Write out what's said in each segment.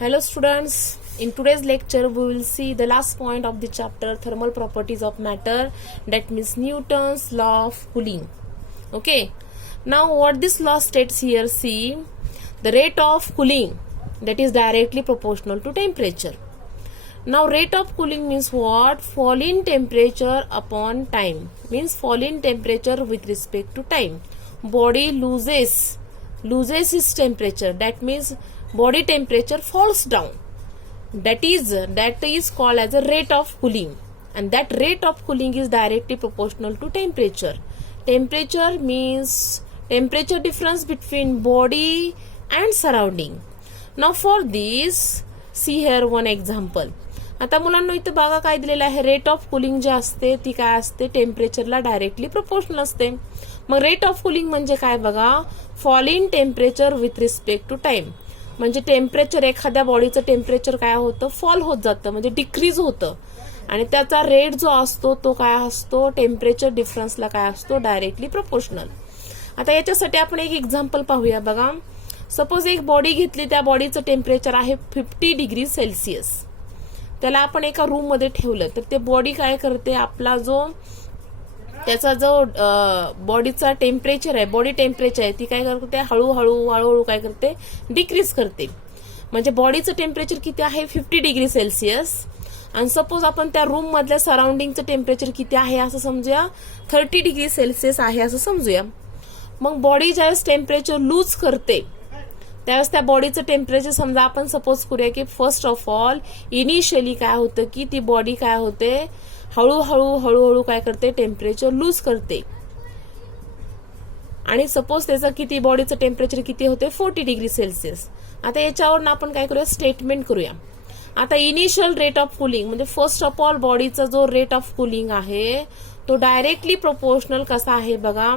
Hello students, in today's lecture we will see the last point of the chapter thermal properties of matter, that means Newton's law of cooling. Okay, now what this law states here, see the rate of cooling that is directly proportional to temperature. Now rate of cooling means what? Fall in temperature upon time, means fall in temperature with respect to time. Body loses its temperature, that means body temperature falls down. That is called as a rate of cooling, and that rate of cooling is directly proportional to temperature. Temperature means temperature difference between body and surrounding. Now for this, see here one example. आता मुलांना इथं बघा काय दिलेलं आहे, rate of cooling जे असते ती काय असते, टेम्परेचरला डायरेक्टली प्रोपोर्शनल असते. मग रेट ऑफ कुलिंग म्हणजे काय बघा, fall in temperature with respect to time. म्हणजे टेम्परेचर, एखाद्या बॉडीचं टेम्परेचर काय होतं, फॉल होत जातं, म्हणजे डिक्रीज होतं, आणि त्याचा रेट जो असतो तो काय असतो, टेम्परेचर डिफरन्सला काय असतो, डायरेक्टली प्रोपोर्शनल. आता याच्यासाठी आपण एक एक्झाम्पल पाहूया बघा. सपोज एक बॉडी घेतली, त्या बॉडीचं टेम्परेचर आहे 50 डिग्री सेल्सिअस. त्याला आपण एका रूम मध्ये ठेवलं तर ते बॉडी काय करते, आपला त्याचा जो बॉडीचा टेम्परेचर आहे, बॉडी टेम्परेचर आहे, ती काय करते, हळूहळू काय करते, डिक्रीज करते. म्हणजे बॉडीचं टेम्परेचर किती आहे, 50 डिग्री सेल्सिअस. आणि सपोज आपण त्या रूम मधल्या सराउंडिंगचं टेम्परेचर किती आहे असं समजूया, 30 डिग्री सेल्सिअस आहे असं समजूया. मग बॉडी ज्यावेळेस टेम्परेचर लूज करते त्यावेळेस त्या बॉडीचं टेम्परेचर समजा आपण सपोज करूया की फर्स्ट ऑफ ऑल इनिशियली काय होतं की ती बॉडी काय होते, हळूहळू काय करते, टेम्परेचर लूज करते. आणि सपोज त्याचं किती, बॉडीचं टेम्परेचर किती होते, 40 डिग्री सेल्सिअस. आता याच्यावर आपण काय करूया, स्टेटमेंट करूया. आता इनिशियल रेट ऑफ कुलिंग म्हणजे फर्स्ट ऑफ ऑल बॉडीचा जो रेट ऑफ कुलिंग आहे तो डायरेक्टली प्रोपोर्शनल कसा आहे बघा,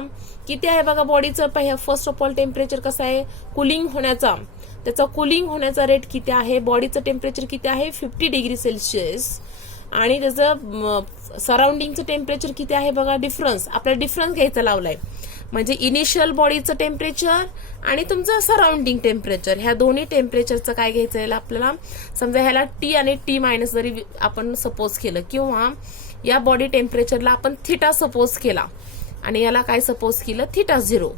किती आहे बघा बॉडीचं फर्स्ट ऑफ ऑल टेम्परेचर कसं आहे, कुलिंग होण्याचा, त्याचा कुलिंग होण्याचा रेट किती आहे, बॉडीचं टेम्परेचर किती आहे, 50 डिग्री सेल्सिअस. आणि त्याचं सराउंडिंगचं टेम्परेचर किती आहे बघा, डिफरन्स, आपल्याला डिफरन्स घ्यायचा लावलाय. म्हणजे इनिशियल बॉडीचं टेम्परेचर आणि तुमचं सराउंडिंग टेम्परेचर, ह्या दोन्ही टेम्परेचरचं काय घ्यायचं आहे आपल्याला. समजा ह्याला टी आणि टी मायनस जरी आपण सपोज केलं, किंवा या बॉडी टेम्परेचरला आपण थिटा सपोज केला आणि याला काय सपोज केलं, थिटा 0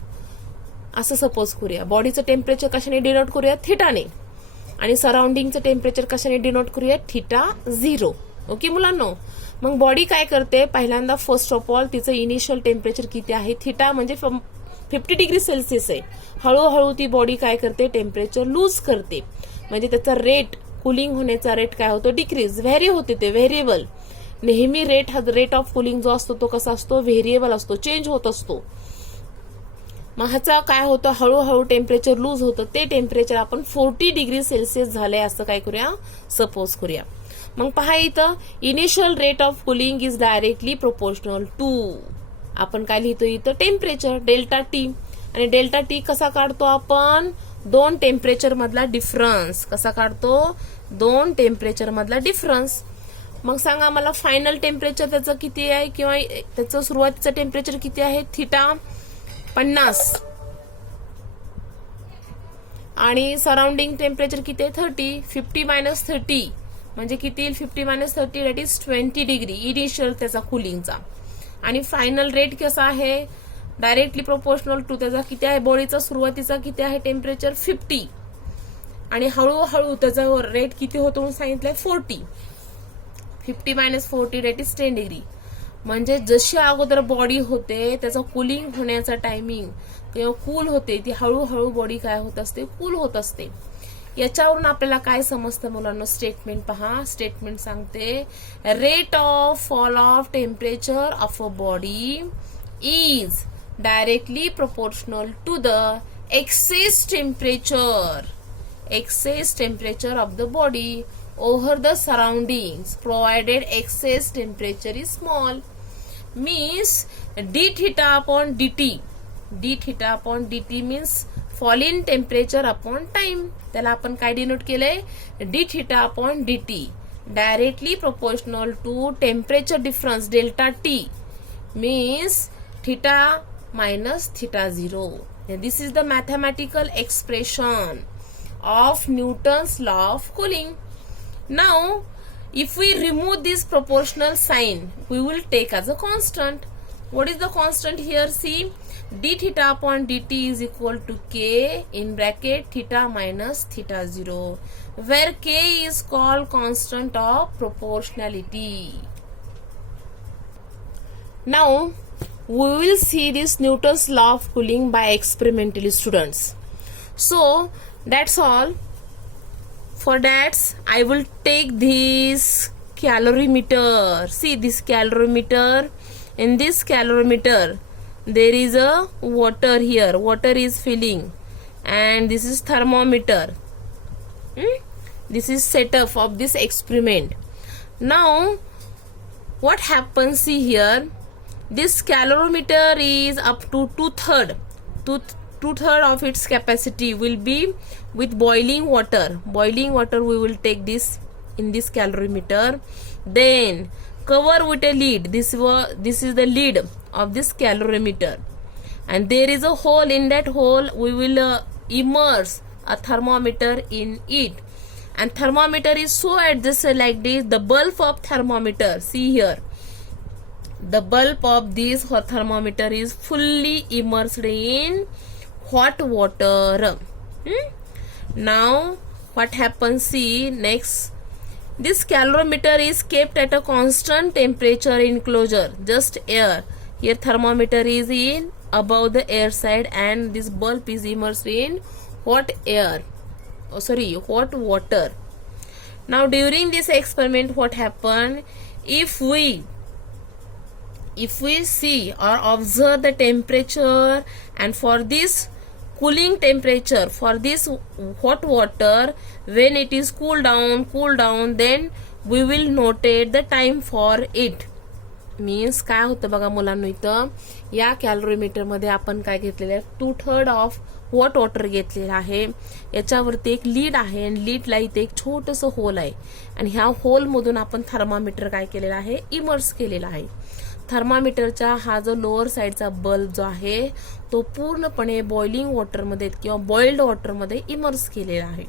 असं सपोज करूया. बॉडीचं टेम्परेचर कशाने डिनोट करूया, थिटाने, आणि सराउंडिंगचं टेम्परेचर कशाने डिनोट करूया, थिटा 0. ओके मुलांनो. मग बॉडी काय करते, पहिल्यांदा फर्स्ट ऑफ ऑल तिचं इनिशियल टेम्परेचर किती आहे, थिटा म्हणजे 50 डिग्री सेल्सिअस आहे. हळूहळू ती बॉडी काय करते, टेम्परेचर लूज करते. म्हणजे त्याचा रेट, कुलिंग होण्याचा रेट काय होतो, डिक्रीज, व्हेरी होते, ते व्हेरिएबल. नेहमी रेट ऑफ कुलिंग जो असतो तो कसा असतो, व्हेरिएबल असतो, चेंज होत असतो. मग ह्याचा काय होतं, हळूहळू टेम्परेचर लूज होतं, ते टेम्परेचर आपण 40 डिग्री सेल्सिअस झालंय असं काय करूया, सपोज करूया. मग पहा इथं initial rate of cooling is directly proportional to, आपण काय लिहितो इथं, टेम्परेचर डेल्टा टी. आणि डेल्टा टी कसा काढतो आपण, दोन टेम्परेचर मधला डिफरन्स. कसा काढतो, दोन टेम्परेचर मधला डिफरन्स. मग सांगा मला फायनल टेम्परेचर त्याचं किती आहे, किंवा त्याचं सुरुवातीचं टेम्परेचर किती आहे, थिटा 50, आणि सराउंडिंग टेम्परेचर किती आहे, 30. 50 मायनस 30 म्हणजे किती येईल, 50 minus 30 that is 20 degree initial त्याचा कुलिंगचा. आणि फायनल रेट कसा आहे, डायरेक्टली प्रोपोर्शनल टू त्याचा किती आहे, बॉडीचा सुरुवातीचा किती आहे टेम्परेचर 50, आणि हळूहळू त्याचा रेट किती होतो म्हणून सांगितलंय 40. 50 मायनस 40 दॅट इज 10 डिग्री. म्हणजे जशी अगोदर बॉडी होते त्याचा कुलिंग होण्याचा टायमिंग किंवा कूल होते, ती हळूहळू बॉडी काय होत असते, कूल होत असते. याच्यावरून आपल्याला काय समजतं मुलांना, स्टेटमेंट पहा. स्टेटमेंट सांगते, rate of fall of temperature of a body is directly proportional to the excess temperature of the body over the surroundings provided excess temperature is small. Means d theta upon dt means fall in temperature upon time. त्याला आपण काय denote केलंय, d theta upon dt directly proportional to temperature difference delta t means theta minus theta 0. This is the mathematical expression of Newton's law of cooling. Now, if we remove this proportional sign, we will take as a constant. What is the constant here? See, d theta upon dt is equal to k in bracket theta minus theta 0, where k is called constant of proportionality. Now, we will see this Newton's law of cooling by experimentally, students. So, that's all. For that, I will take this calorimeter. See this calorimeter. In this calorimeter, there is a water here. Water is filling. And this is thermometer. This is setup of this experiment. Now, what happens, see here. This calorimeter is up to two-third of its capacity will be with boiling water. Boiling water we will take this in this calorimeter. Then cover with a lid. This is the lid of this calorimeter, and there is a hole. In that hole we will immerse a thermometer in it, and thermometer is so adjusted like this. The bulb of thermometer, see here, the bulb of this thermometer is fully immersed in hot water. Now what happens, see next, this calorimeter is kept at a constant temperature enclosure, just air. Here thermometer is in above the air side, and this bulb is immersed in hot water. Now during this experiment, what happened, if we see or observe the temperature, and for this cooling temperature, for this hot water, when it is cool down, then we will notate the time for it. Means काय होतं बघा मुलांना, इथं या कॅलोरीमीटर मध्ये आपण काय घेतलेलं आहे, 2/3 ऑफ हॉट वॉटर घेतलेलं आहे. याच्यावरती एक लीड आहे, आणि लीडला इथे एक छोटंसं होल आहे, आणि ह्या होल मधून आपण थर्मामीटर काय केलेला आहे, इमर्स केलेला आहे. थर्मामीटरचा हा जो लोअर साइडचा बल्ब जो आहे तो पूर्णपणे बॉइलिंग वॉटरमध्ये किंवा बॉइल्ड वॉटरमध्ये इमर्स केलेला आहे.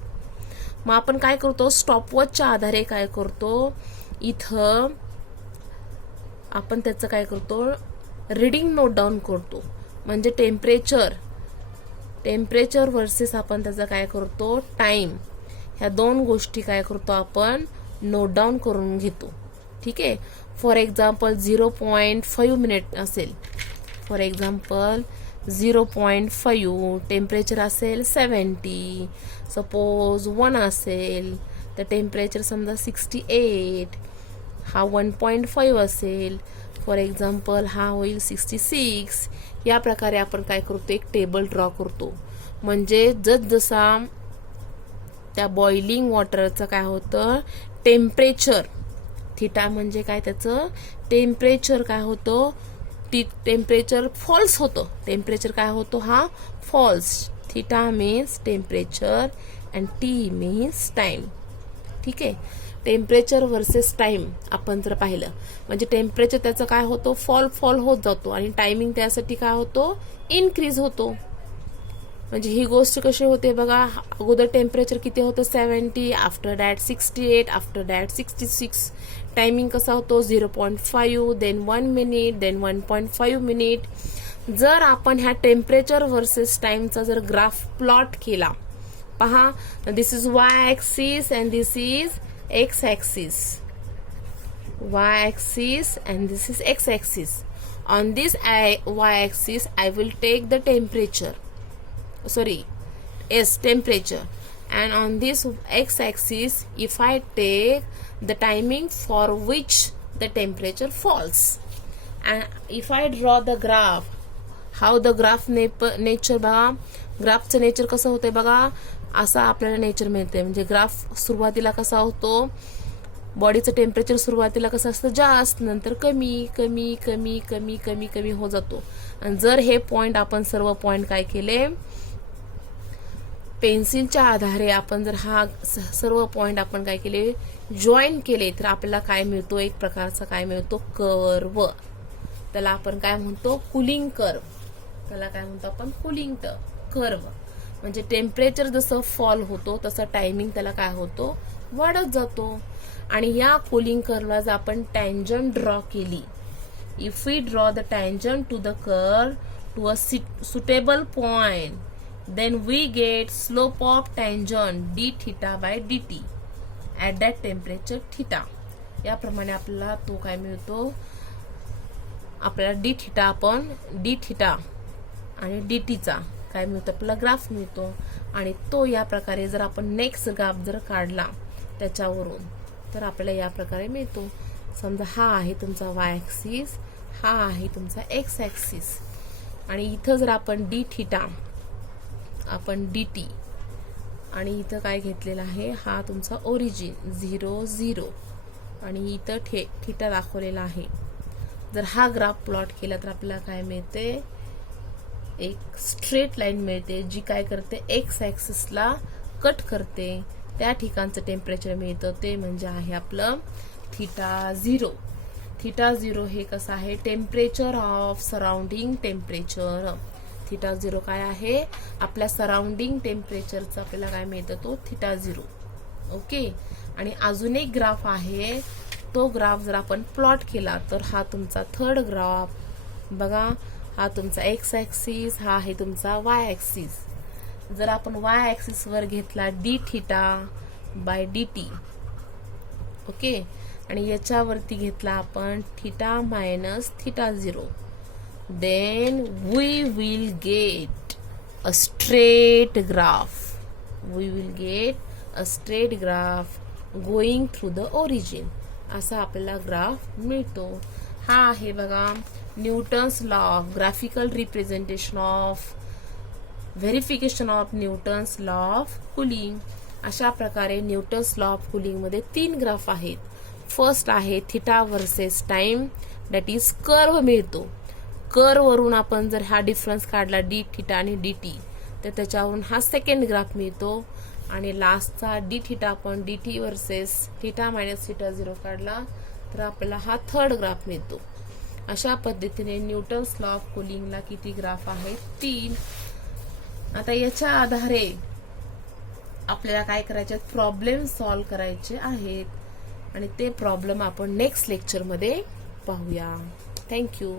मग आपण काय करतो, स्टॉपवॉचच्या आधारे काय करतो, इथं आपण त्याचं काय करतो, रीडिंग नोट डाऊन करतो. म्हणजे टेम्परेचर वर्सेस आपण त्याचं काय करतो, टाइम, ह्या दोन गोष्टी काय करतो आपण नोट डाऊन करून घेतो. ठीक आहे. फॉर एक्झाम्पल 0.5 मिनिट असेल, फॉर एक्झाम्पल 0.5, टेम्परेचर असेल 70, सपोज 1 असेल तर टेम्परेचर समजा 68, हा 1.5 असेल, फॉर एक्झाम्पल हा होईल 66. या प्रकारे आपण काय करतो, एक टेबल ड्रॉ करतो. म्हणजे जसा त्या बॉइलिंग वॉटरचं काय होतं, टेम्परेचर, थीटा म्हणजे काय, त्याचं टेम्परेचर काय होतं, टेम्परेचर फॉल्स होतं. टेम्परेचर काय होतो, हा falls. Theta means temperature and t means time. ठीक आहे. टेम्परेचर वर्सेस टाइम आपण जर पाहिलं, म्हणजे टेम्परेचर त्याचं काय होतो, फॉल होत जातो, आणि टायमिंग त्यासाठी काय होतो, इनक्रीज होतो. म्हणजे ही गोष्ट कशी होते बघा, अगोदर टेम्परेचर किती होतं, 70, after that 68, after that 66. Timing कसा होतो, 0.5, देन 1 मिनिट, देन 1.5 मिनिट. जर आपण ह्या टेम्परेचर वर्सेस टाइमचा जर ग्राफ प्लॉट केला, पहा, this is Y axis and this is X axis, Y axis and this is X axis. On this Y axis I will take the temperature, temperature, and on this x axis if I take the timing for which the temperature falls, and if I draw the graph, how the graph nature बघा, ग्राफचं nature कसं होतंय बघा, असा आपल्याला nature मिळते. म्हणजे graph सुरुवातीला कसा होतो, बॉडीचं टेम्परेचर सुरुवातीला कसं असतं, जास्त, नंतर कमी कमी कमी कमी कमी कमी होत जातो. आणि जर हे पॉइंट आपण सर्व पॉइंट काय केले, पेन्सिलच्या आधारे आपण जर हा सर्व पॉइंट आपण काय केले, जॉईन केले, तर आपल्याला काय मिळतो, एक प्रकारचा काय मिळतो, कर्व. त्याला आपण काय म्हणतो, कूलिंग कर्व. त्याला काय म्हणतो आपण, कूलिंग कर्व. म्हणजे टेम्परेचर जसं फॉल होतो तसं टायमिंग त्याला काय होतो, वाढत जातो. आणि या कूलिंग कर्वला जर आपण टँजंट ड्रॉ केली, if we draw the tangent to the curve to a suitable point, then we get slope of tangent d theta by dt at that temperature theta. याप्रमाणे आपल्याला तो काय मिळतो, आपल्याला डी थिटा आपण डी थिटा आणि D टीचा काय मिळतो, आपला ग्राफ मिळतो. आणि तो या प्रकारे जर आपण नेक्स्ट ग्राफ जर काढला त्याच्यावरून तर आपल्याला या प्रकारे मिळतो. समजा हा आहे तुमचा वाय ऍक्सिस, हा आहे तुमचा एक्स ऍक्सिस, आणि इथं जर आपण डी थिटा, आपण डी टी, आणि इथं काय घेतलेलं आहे, हा तुमचा ओरिजिन 0 0, आणि इथं थिटा दाखवलेला आहे. जर हा ग्राफ प्लॉट केला तर आपल्याला काय मिळते, एक स्ट्रेट लाईन मिळते जी काय करते, एक्स ऍक्सिसला कट करते. त्या ठिकाणचं टेम्परेचर मिळतं, ते म्हणजे आहे आपलं थिटा 0. थिटा 0 हे कसं आहे, temperature of surrounding temperature. Theta 0 काय आहे, आपल्या सराउंडिंग टेम्परेचरचा आपल्याला काय मिळतं, तो थिटा 0. ओके. आणि अजून एक ग्राफ आहे, तो ग्राफ जर आपण प्लॉट केला तर हा तुमचा थर्ड ग्राफ बघा, हा तुमचा एक्स ऍक्सिस, हा आहे तुमचा वाय ऍक्सिस. जर आपण वाय ऍक्सिस वर घेतला D theta by D T, okay, आणि याच्यावरती घेतला आपण theta minus theta 0, then we will get a straight graph. We will get a straight graph going through the origin. असा आपल्याला ग्राफ मिळतो. हा आहे बघा Newton's law of graphical representation of verification of Newton's law of cooling. अशा प्रकारे Newton's law of cooling मध्ये 3 graph आहेत. फर्स्ट आहे theta versus time, that is curve मिळतो. कर्व वरून आपण जर हा डिफरन्स काढला डी थिटा आणि डी टी, तर त्याच्यावरून हा सेकंड ग्राफ मिळतो. आणि लास्टचा डी थिटा आपण D T versus theta minus theta 0 काढला तर आपल्याला हा थर्ड ग्राफ मिळतो. अशा पद्धतीने न्यूटन्स लॉ ऑफ कूलिंगला किती ग्राफ आहेत, 3. आता याच्या आधारे आपल्याला काय करायचे, प्रॉब्लेम सॉल्व्ह करायचे आहेत, आणि ते प्रॉब्लेम आपण नेक्स्ट लेक्चरमध्ये पाहूया. थँक्यू.